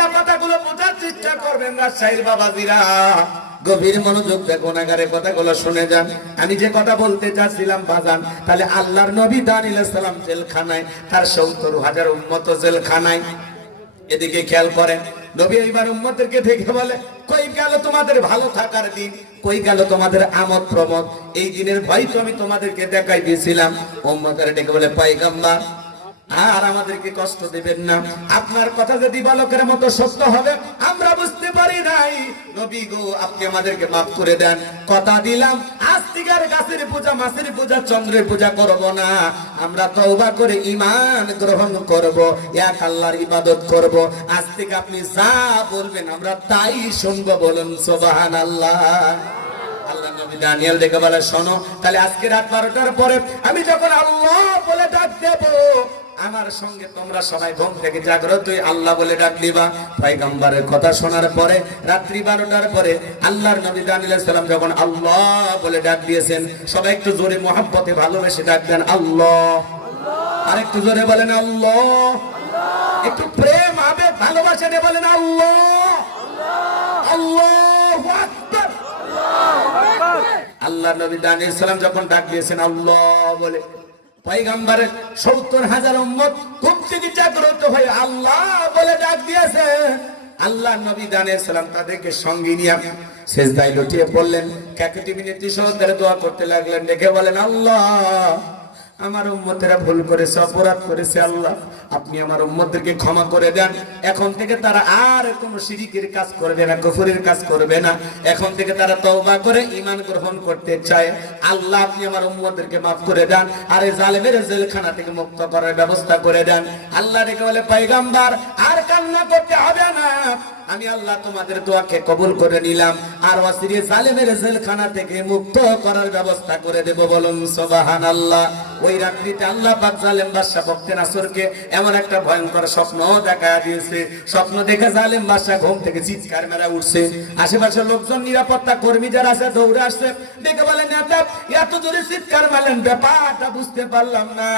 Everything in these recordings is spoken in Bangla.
দিয়া কথাগুলো বোঝার চেষ্টা করবেন। রাজশাহীর বাবাজিরা গভীর মনোযোগ দিয়ে গুনাহগারের কথাগুলো শুনে যান। আমি যে কথা বলতে চাচ্ছিলাম বাজান, তাহলে আল্লাহর নবী দানিয়েল আলাইহিস সালাম জেলখানায়, তার ৭০,০০০ উম্মত জেলখানায়। এদিকে খেয়াল করেন, নবী এইবার উম্মতদেরকে দেখে বলে, কই গেল তোমাদের ভালো থাকার দিন, কই গেল তোমাদের আমোদ প্রমোদ? এই দিনের ভয় তো আমি তোমাদেরকে দেখাই দিয়েছিলাম। উম্মতের ডেকে বলে, পয়গম্বর আর আমাদেরকে কষ্ট দিবেন না, আপনার কথা যদি বালকের মতো সত্য হবে আমরা বুঝতে পারি নাই, নবী গো আপনি আমাদেরকে মাফ করে দেন। কথা দিলাম আজ থেকে আর গাছের পূজা, মাছের পূজা, চন্দ্রের পূজা করব না, আমরা তওবা করে ঈমান গ্রহণ করব, এক আল্লাহর ইবাদত করব। আজ থেকে আপনি যা বলবেন আমরা তাই শুনবো। বলুন সুবহানাল্লাহ। আল্লাহ নবী দানিয়েল দেখে বলে, শোনো তাহলে আজকে রাত 12টার পরে আমি যখন আল্লাহ বলে ডাক দেব, আমার সঙ্গে তোমরা সবাই ঘুম থেকে জাগ্রত হয়ে আল্লাহ বলে ডাক দিবা। পয়গম্বরের কথা শোনার পরে রাত্রি 12টার পরে আল্লাহর নবী দানিয়েল আলাইহিস সালাম যখন আল্লাহ বলে ডাক দিয়েছেন, সবাই একটু জোরে মহব্বতে ভালোবেসে ডাক দেন আল্লাহ। আর একটু জোরে বলেন আল্লাহ। একটু প্রেম আবেগ ভালোবাসা দিয়ে বলেন আল্লাহ। আল্লাহু আকবার। আল্লাহর নবী দানিয়েল আলাইহিস সালাম যখন ডাক দিয়েছেন আল্লাহ বলে, পয়গম্বরের ৭০,০০০ উম্মত ঘুম থেকে জাগ্রত হয়ে আল্লাহ বলে ডাক দিয়েছে। আল্লাহ নবী দানিয়েল আলাইহিস সালাম তাদেরকে সঙ্গে নিয়ে সিজদায় লুটিয়ে পড়লেন, কাকুতি মিনতি সহকারে দোয়া করতে লাগলেন। দেখে বলেন, আল্লাহ আমার উম্মতেরা ভুল করেছে, অপরাধ করেছে, আল্লাহ আপনি আমার উম্মতদেরকে ক্ষমা করে দেন। এখন থেকে তারা আর কোনো শিরকের কাজ করবে না, কুফরের কাজ করবে না। এখন থেকে তারা তওবা করে ঈমান গ্রহণ করতে চায়। আল্লাহ আপনি আমার উম্মতদেরকে maaf করে দেন, আর এই জালেমের জেলখানা থেকে মুক্ত করার ব্যবস্থা করে দেন। আল্লাহ ডেকে বলে, পয়গম্বর আর কান্না করতে হবে না, আমি আল্লাহ তোমাদের দোয়াকে কবুল করে নিলাম, আর ওয়াসিরে জালেমের জেলখানা থেকে মুক্ত করার ব্যবস্থা করে দেব। বলুন সুবহানাল্লাহ। ওই রাত্রিতে আল্লাহ পাক জালেম বাদশা বখতিয়ানসরকে এমন একটা ভয়ঙ্কর স্বপ্ন দেখা দিয়েছে। স্বপ্ন দেখে জালেম বাদশা ঘুম থেকে চিৎকার মেরে উঠছে। আশেপাশের লোকজন, নিরাপত্তা কর্মী যারা আছে দৌড়ে আসছে, দেখে বলে, নেতা এত জোরে চিৎকার মারলেন, ব্যাপারটা বুঝতে পারলাম না।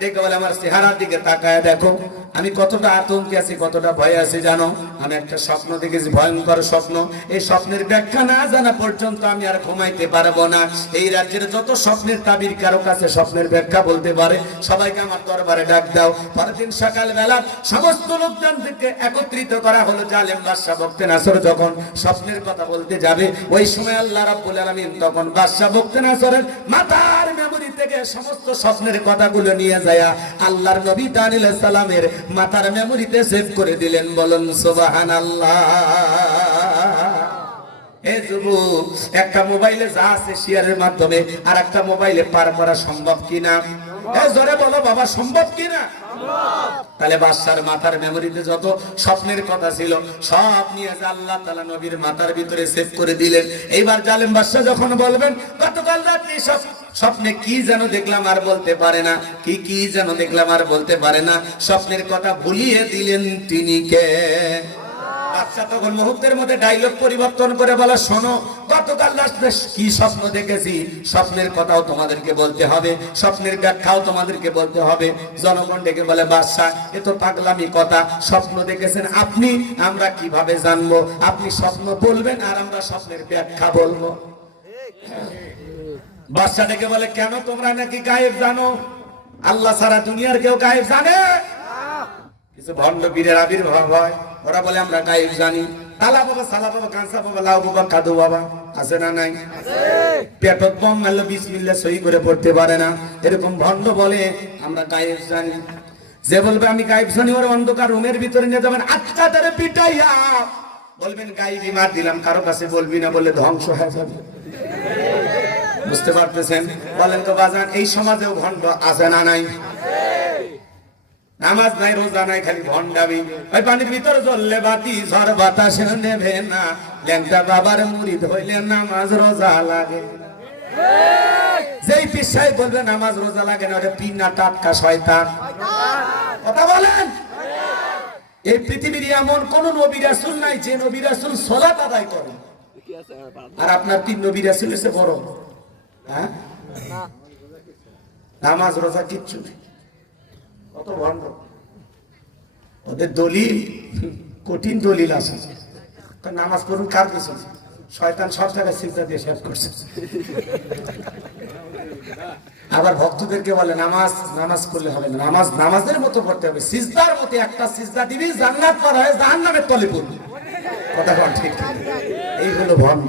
দেখে বলে, আমার চেহারার দিকে তাকায় দেখো, আমি কতটা আতঙ্কে আছি, কতটা ভয়ে আছি জানো? আমি একটা স্বপ্ন দেখেছি, ভয়ঙ্কর স্বপ্ন। এই স্বপ্নের ব্যাখ্যা না জানা পর্যন্ত আমি আর ঘুমাইতে পারবো না। এই রাজ্যের যত স্বপ্নের তাবির কারো কাছে স্বপ্নের ব্যাখ্যা বলতে পারে, সবাইকে আমার দরবারে ডাক দাও। পরের দিন সকালবেলা সমস্ত লোকজনকে একত্রিত করা হলো। জালেম বাদশা বখতিয়ানসর যখন স্বপ্নের কথা বলতে যাবে, ওই সময় আল্লাহ রাব্বুল আলামিন তখন বাদশা বখতিয়ানসরের মাথার মেমরি থেকে সমস্ত স্বপ্নের কথাগুলো নিয়ে যায় আল্লাহর নবী দানিয়েল আলাইহিস সালামের মাথার মেমরিতে সেভ করে দিলেন। বলুন সুবহানাল্লাহ। এই যুবক, একটা মোবাইলে যা আছে শেয়ারের মাধ্যমে আর একটা মোবাইলে পার করা সম্ভব কিনা? এই জোরে বলো বাবা, সম্ভব কিনা? তাহলে বাদশার মাথার মেমরিতে যত স্বপ্নের কথা ছিল সব নিয়ে আল্লাহ তাআলা নবীর মাথার ভিতরে সেভ করে দিলেন। এইবার জালেম বাদশা যখন বলবেন, গতকাল রাতে স্বপ্নে কি যেন দেখলাম আর বলতে পারে না, কি যেন দেখলাম আর বলতে পারে না, স্বপ্নের কথা ভুলিয়ে দিলেন তিনি কে? বাদশা তখন মুহূর্তের মধ্যে ডায়লগ পরিবর্তন করে বলে, শোনো, গতকাল রাতে কি স্বপ্ন দেখেছি, স্বপ্নের কথাও তোমাদেরকে বলতে হবে, স্বপ্নের ব্যাখ্যাও তোমাদেরকে বলতে হবে। জনগণ ডেকে বলে, বাদশা এ তো পাগলামি কথা, স্বপ্ন দেখেছেন আপনি, আমরা কিভাবে জানবো? আপনি স্বপ্ন বলবেন আর আমরা স্বপ্নের ব্যাখ্যা বলবো। বাদশা ডেকে বলে, কেন তোমরা নাকি গায়েব জানো? আল্লাহ সারা দুনিয়ার কেউ গায়েব জানে? কিছু ভণ্ড বীরের আবির্ভাব হয়, ওরা বলে আমরা গায়েব জানি। তালা বাবা, সালা বাবা, কাঁসা বাবা, লাউ বাবা, কাদু বাবা আছে না নাই? পেটত বম মারলে বিসমিল্লাহ সহি করে পড়তে পারে না, এরকম ভণ্ড বলে আমরা গায়েব জানি। যে বলবে আমি গায়েব জানি, ওর অন্ধকার রুমের ভিতরে নিয়ে যাবেন, আচ্ছা তারে পিটাইয়া বলবেন গায়েবী মার দিলাম, কারো কাছে বলবি না, বলে ধ্বংস হয়ে যাবে। বুঝতে পারতেছেন? বলেন তো বাজান, এই সমাজেও ভণ্ড আছে না নাই? নামাজ নাই, রোজা নাই, খালি ভণ্ডামি। ওই পানির ভিতর জ্বললে বাতি, ঝড় বাতাস নেবে না, ল্যাংটা বাবার মুরিদ হইলে নামাজ রোজা লাগে। যেই পিসাই বলবে নামাজ রোজা লাগে না, ওটা পিনা টাটকা শয়তান। কথা বলেন। এই পৃথিবীর এমন কোন নবী রাসূল নাই যে নবী রাসূল সালাত আদায় করেন, আর আপনার তিন নবী রাসূল এসে বড়, হ্যাঁ? নামাজ রোজা কিচ্ছু নেই। কত ভণ্ড ওদের দলিল। কঠিন দলিল আছে। নামাজ পড়ুন কার পিছনে? শয়তান সব জায়গায় সিজদা দিয়ে শেষ করছে। আবার ভক্তদেরকে বলে নামাজ করলে হবে না, নামাজের মতো পড়তে হবে, সিজদার মতো একটা সিজদা দিবি জান্নাত পার হয়ে জাহান্নামের তলে পড়বি। কথা বল ঠিক? এই হলো ভণ্ড।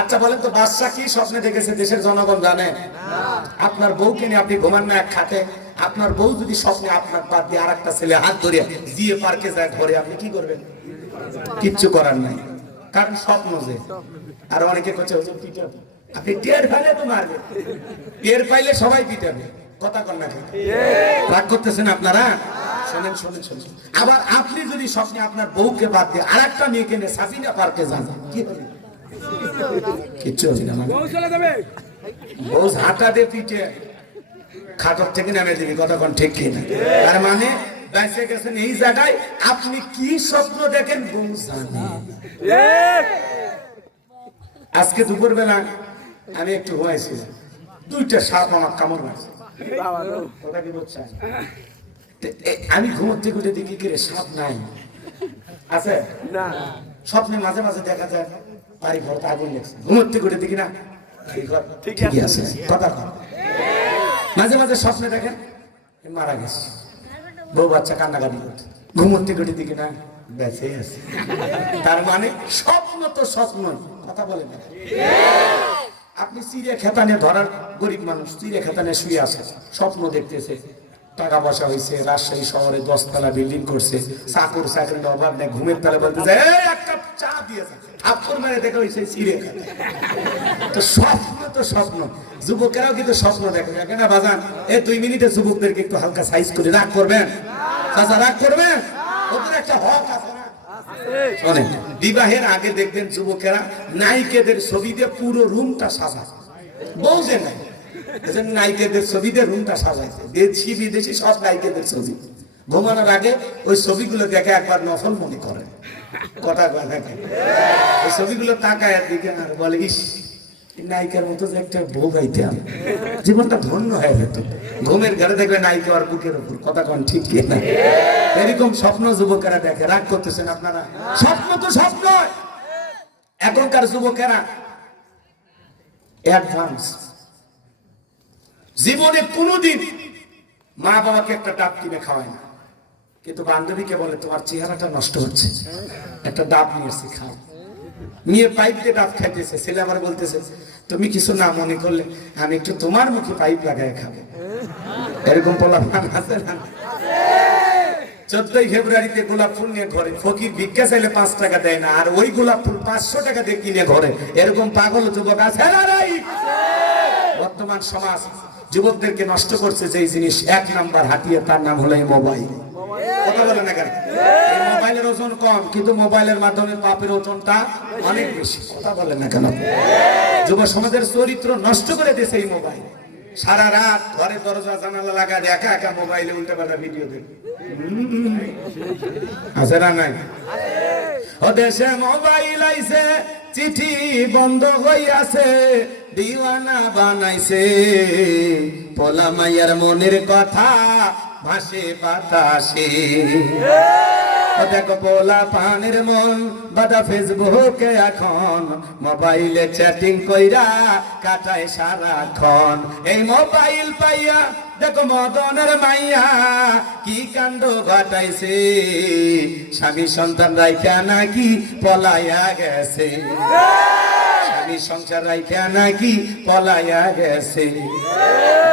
আচ্ছা বলেন তো, বাদশা কি স্বপ্নে দেখেছে দেশের জনগণ জানে? আপনার বউকে নিয়ে আপনি ঘুমান না এক খাটে, আপনার বউ যদি স্বপ্নে আপনার বাদ দিয়ে আরেকটা ছেলে হাত ধরে দিয়ে পার্কে যায় ধরে, আপনি কি করবেন? কিচ্ছু করার নাই, কারণ স্বপ্ন যে। আর অনেকে করছে পিটাবে, আপনি টের পাইলে তো মারবে, টের পাইলে সবাই পিটাবে। কথা কন না, রাগ করতেছেন আপনারা? শোনেন শোনেন শোনেন, আবার আপনি যদি স্বপ্নে আপনার বউকে বাদ দিয়ে আরেকটা মেয়েকে নিয়ে সাফিনা পার্কে যান, কি হবে? কিচ্ছু হবে না, বউ ঝাঁটা দিয়ে পিটে খাটক থেকে নামে দিবি। কথা কন ঠিক কিনা? তার মানে বেঁচে গেছেন এই জায়গায়, আপনি কি স্বপ্ন দেখেন বউ জানে। আজকে দুপুর বেলা আমি একটু ঘুমাইছিলাম, দুইটা সাপ আমার কামড় মারছে। কথা কি বলছেন? আমি ঘুমোতে ঘুরে দেখি কি রে, সাপ নাই আছে না। স্বপ্নে মাঝে মাঝে দেখা যায় বাড়ি ঘর আগুন লেগেছে, ঘুমোতে ঘুরে দেখি না ঠিকই আছে। কথা কন, মাঝে মাঝে স্বপ্নে দেখেন মারা গেছে, বউ বাচ্চা কান্নাকাটি করছে, ঘুমোতে ঘুরে দেখি না বেঁচে আছে। তার মানে স্বপ্ন তো স্বপ্ন। কথা বলেন না? আপনি চিড়ে খেতানে ধরার গরিব মানুষ, চিড়ে খেতানে শুয়ে আছে, স্বপ্ন দেখতেছে টাকা পয়সা হয়েছে, রাজশাহী শহরে 10 তলা বিল্ডিং করছে, চাকর চাকরির অভাব নেই, ঘুমের তালে বলতেছে এক কাপ চা দিয়েছে, থাপ্পড় মেরে দেখা হয়েছে চিড়ে খেতে। তো স্বপ্ন তো স্বপ্ন। যুবকেরাও কিন্তু স্বপ্ন দেখে না বাজান। 2 মিনিটে যুবকদেরকে একটু হালকা সাইজ করে রাগ করবেন, চাচা রাগ করবেন, ওদের একটা হক আছে না? শোনেন, বিবাহের আগে দেখবেন যুবকেরা নায়িকাদের ছবি দিয়ে পুরো রুমটা সাজায়, বউ যে নাই নায়িকাদের ছবি দিয়ে রুমটা সাজাইছে, দেশি বিদেশি সব নায়িকাদের ছবি। ঘুমানোর আগে ওই ছবিগুলো দেখে একবার নফল মনে করে। কথা দেখে ওই ছবিগুলো তাকায় দিকে আর বলে, ইস নায়িকার মতো যে একটা বউ গাইতাম, জীবনটা ধন্য হয়ে যেত। ঘুমের ঘরে দেখবে নায়িকা আর বুকের উপর। কথা কন ঠিক কি না? এরকম স্বপ্ন যুবকেরা দেখে। রাগ করতেছেন আপনারা? স্বপ্ন তো স্বপ্ন। এখনকার যুবকেরা অ্যাডভান্স, জীবনে কোনোদিন মা বাবাকে একটা ডাব কিনে খাওয়ায় না, কিন্তু বান্ধবীকে বলে তোমার চেহারাটা নষ্ট হচ্ছে, একটা ডাব নিয়ে এসে খাও। মেয়ে পাইপ দিয়ে ডাব খাইতেছে, ছেলে আবার বলতেছে তুমি কিছু না মনে করলে আমি একটু তোমার মুখে পাইপ লাগায় খাবো। এরকম পোলাপান আছে না? 14ই ফেব্রুয়ারিতে গোলাপ ফুল নিয়ে ঘরে, ফকির ভিক্ষা চাইলে 5 টাকা দেয় না, আর ওই গোলাপ ফুল 500 টাকা দিয়ে কিনে ঘরে। এরকম পাগল যুবক আছে না? বর্তমান সমাজ যুবকদেরকে নষ্ট করছে যে জিনিস 1 নাম্বার হাতিয়ার, তার নাম হলো মোবাইল। কথা বলে না কেন? এই মোবাইলের ওজন কম, কিন্তু মোবাইলের মাধ্যমে পাপের ওজনটা অনেক বেশি। কথা বলে না কেন? যুব সমাজের চরিত্র নষ্ট করে দিয়েছে এই মোবাইল। সারা রাত ঘরে দরজা জানালা লাগা একা একা মোবাইলে উল্টাপাল্টা ভিডিও দেখে। আছে না নাই? ও দেশে মোবাইল আইছে, চিঠি বন্ধ হইয়াছে, দিওয়ানা বানাইছে, পোলা মাইয়ার মনের কথা ভাসে বাতাসে। দেখো পোলা পানের মন বাদা ফেসবুকে এখন, মোবাইলে চ্যাটিং কইরা কাটায় সারাক্ষণ। এই মোবাইল পাইয়া দেখো মদনের মাইয়া কি কাণ্ড ঘটাইছে, স্বামী সন্তান রাইখা নাকি পলাইয়া গেছে, স্বামী সংসার রাইখা নাকি পলাইয়া গেছে।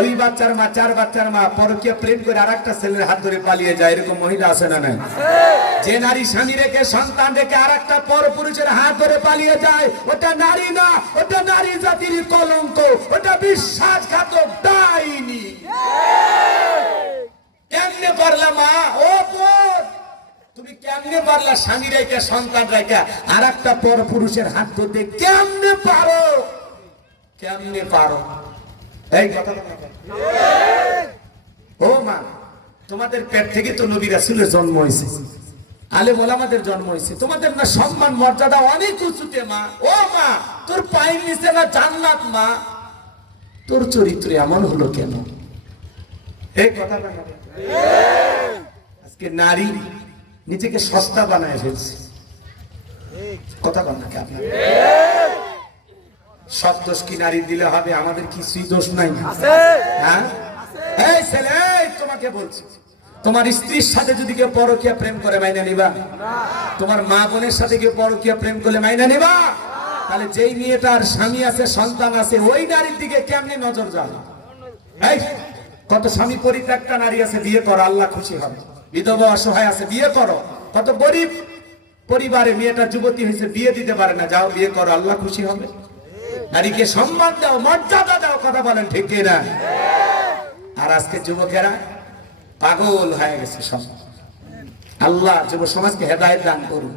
2 বাচ্চার মা, 4 বাচ্চার মা পরকীয়া প্রেম করে আরেকটা ছেলের হাত ধরে পালিয়ে যায়, এরকম মহিলা আছে না? নাই? যে নারী স্বামী রেখে সন্তান রেখে আরেকটা পরপুরুষের হাত ধরে পালিয়ে যায়, ওটা নারী না, ওটা নারী জাতির কলঙ্ক, ওটা বিশ্বাসঘাতক ডাইনি। কেমনে পারলা মা? ও বোন, তুমি কেমনে পারলা স্বামী রেখে সন্তান রেখে আরেকটা পরপুরুষের হাত ধরতে? কেমনে পারো? কেমনে পারো? এই কথা ও মা, তোমাদের পেট থেকে তো নবী রাসূলের জন্ম হয়েছে, আলেম ওলামাদের জন্ম হয়েছে, তোমাদের না সম্মান মর্যাদা অনেক উঁচুতে মা। ও মা, তোর পায়ের নিচে না জান্নাত মা, তোর চরিত্র এমন হলো কেন? এই কথা আজকে নারী নিজেকে সস্তা বানায় ফেলছে। কথা বল নাকি আপনার? সব দোষ কি নারী দিলে হবে? আমাদের কিছুই দোষ নাই। হ্যাঁ, এই ছেলে, তোমাকে বলছি, তোমার স্ত্রীর সাথে যদি কেউ পরকীয়া প্রেম করে মাইনা নিবা? তোমার মা বোনের সাথে কেউ পরকীয়া প্রেম করলে মাইনা নিবা? তাহলে যেই মেয়েটার স্বামী আছে, সন্তান আছে, ওই নারীর দিকে কেমনি নজর যাবে? এই কত স্বামী পরিত্যক্তা নারী আছে, বিয়ে করো, আল্লাহ খুশি হবে। বিধবা অসহায় আছে, বিয়ে করো। কত গরিব পরিবারে মেয়েটা যুবতী হয়েছে, বিয়ে দিতে পারে না, যাও বিয়ে করো, আল্লাহ খুশি হবে। নারীকে সম্মান দাও, মর্যাদা দাও। কথা বলেন ঠিক কিনা? আর আজকে যুবকেরা পাগল হয়ে গেছে সব। আল্লাহ যুব সমাজকে হেদায়েত দান করুন।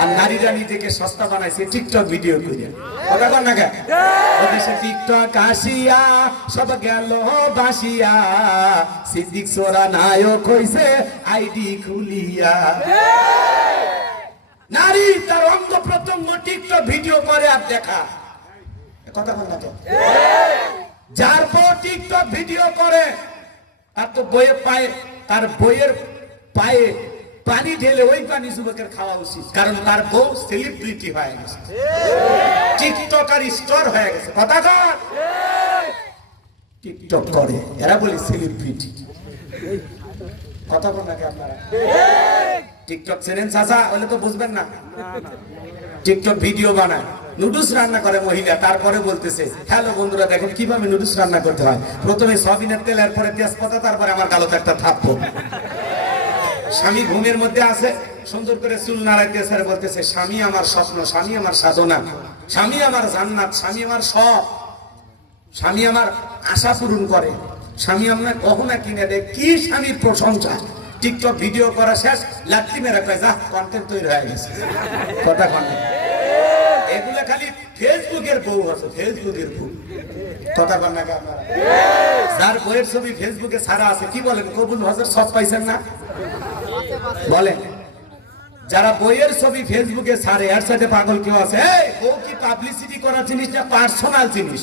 আর নারীরা নিজেকে সস্তা বানাইছে টিকটক ভিডিও করে। কথা বল না কেন? ওদেশে টিকটক আসিয়া সব গেল বাসিয়া, সিদ্দিক সোরা নায়ক হইছে আইডি খুলিয়া। নারী তার অঙ্গ প্রত্যঙ্গ টিকটক ভিডিও করে আর দেখা। কথা বল না কেন? যার পর টিকটক ভিডিও করে আর তো বইয়ের পায়ে, তার বইয়ের পায়ে পানি ঢেলে ওই পানি যুবকের খাওয়া উচিত, কারণ তার বউ সেলিব্রিটি হয়ে গেছে, টিকটকার স্টার হয়ে গেছে। কথা কর, টিকটক করে এরা বলে সেলিব্রিটি। কথা বল নাকি আপনারা? টিকটক চ্যানেল চাচা হলে তো বুঝবেন না। টিকটক ভিডিও বানায়, নুডলস রান্না করে মহিলা, তারপরে বলতেছে হ্যালো বন্ধুরা দেখেন কিভাবে নুডলস রান্না করতে হয়। প্রথমে সয়াবিনের তেল, এরপরে তেজপাতা, তারপরে আমার গালতে একটা থাপ্পড়। স্বামী ঘুমের মধ্যে আছে, সুন্দর করে চুল নাড়াইতেছে আর বলতেছে স্বামী আমার স্বপ্ন, স্বামী আমার সাধনা, স্বামী আমার জান্নাত, স্বামী আমার সব, স্বামী আমার আশা পূরণ করে, স্বামী আপনার গহনা কিনে দেয়। কি স্বামীর প্রশংসা! টিকটক ভিডিও করা শেষ, লাত্তি মেরে কয় যা কন্টেন্ট তৈরি হয়ে গেছে। কথা কন্টেন্ট এগুলা খালি ফেসবুকের বউ আছে, ফেসবুকের বউ। কথা বল না আপনারা? যার বইয়ের ছবি ফেসবুকে ছাড়া আছে, কি বলেন কবুল হজের সব পাইছেন না? বলেন, যারা বইয়ের ছবি ফেসবুকে ছাড়ে এর সাথে পাগল কেউ আছে? ও কি পাবলিসিটি করার জিনিস না, পার্সোনাল জিনিস,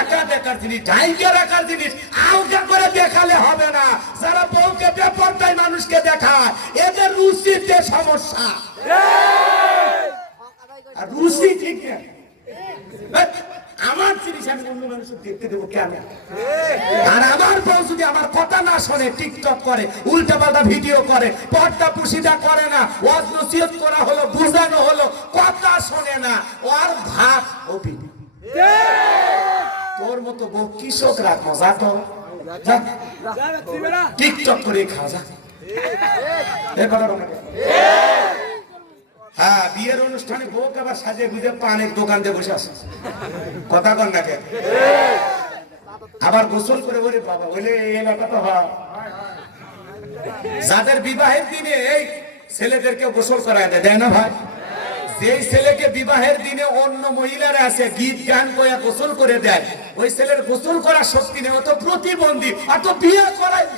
একা দেখার জিনিস, ঢাইকে রাখার জিনিস। আউকা করে দেখালে হবে না। যারা বউকে বেপরদায় মানুষকে দেখায়, এদের রুচিতে সমস্যা। আর রুচি ঠিক না, আমার জিনিস আমি অন্য মানুষকে দেখতে দেবো কেন? আর আমার বউ যদি আমার কথা না শোনে, টিকটক করে, উল্টা পাল্টা ভিডিও করে, পর্দা পুশিদা করে না, ওয়াজ নসিহত করা হলো, বুঝানো হলো, কথা শোনে না, ওর ভাত অপি। তোর মতো বউ কৃষক রাখ, মজা তো টিকটক করে খাওয়া যা। হ্যাঁ, বিয়ের অনুষ্ঠানে বউকে আবার সাজিয়ে গুজে পানের দোকান দিয়ে বসে আছে। কথা কন না কেন? আবার গোসল করে বলে বাবা বলে এই এলাকা তো হয়। যাদের বিবাহের দিনে এই ছেলেদেরকে গোসল করায় দেয় না ভাই? যেই ছেলেকে বিবাহের দিনে অন্য মহিলারা আছে গীত গান কইয়া গোসল করে দেয়, ওই ছেলের গোসল করার শক্তি নেই, অত প্রতিবন্ধী, অত বিয়ে করায়।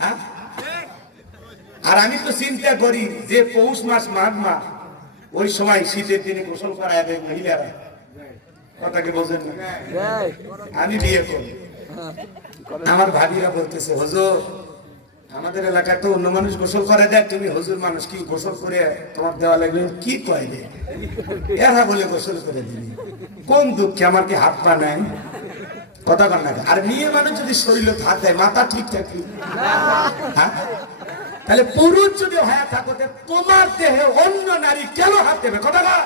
হ্যাঁ, আর আমি তো চিন্তা করি যে পৌষ মাস, মাঘ মাস, ওই সময় শীতের দিনে গোসল করায় দেয় মহিলারা। কথাকে বোঝেন না? আমি বিয়ে করি, আমার ভাবিরা বলতেছে হুজুর আমাদের এলাকায় তো অন্য মানুষ গোসল করে দেয়, তুমি হুজুর মানুষ কি গোসল করে তোমার দেওয়া লাগবে? কি কয় রে এরা বলে গোসল করে দিবি? কোন দুঃখে, আমার কি হাত পা নাই? কথা কন না? আর মেয়ে মানুষ যদি শরীরে হাত দেয়, মাথা ঠিক থাকি? হ্যাঁ, তাহলে পুরুষ যদি হয়ে থাকো, তোমার দেহে অন্য নারী কেন হাত দেবে? কথা বল।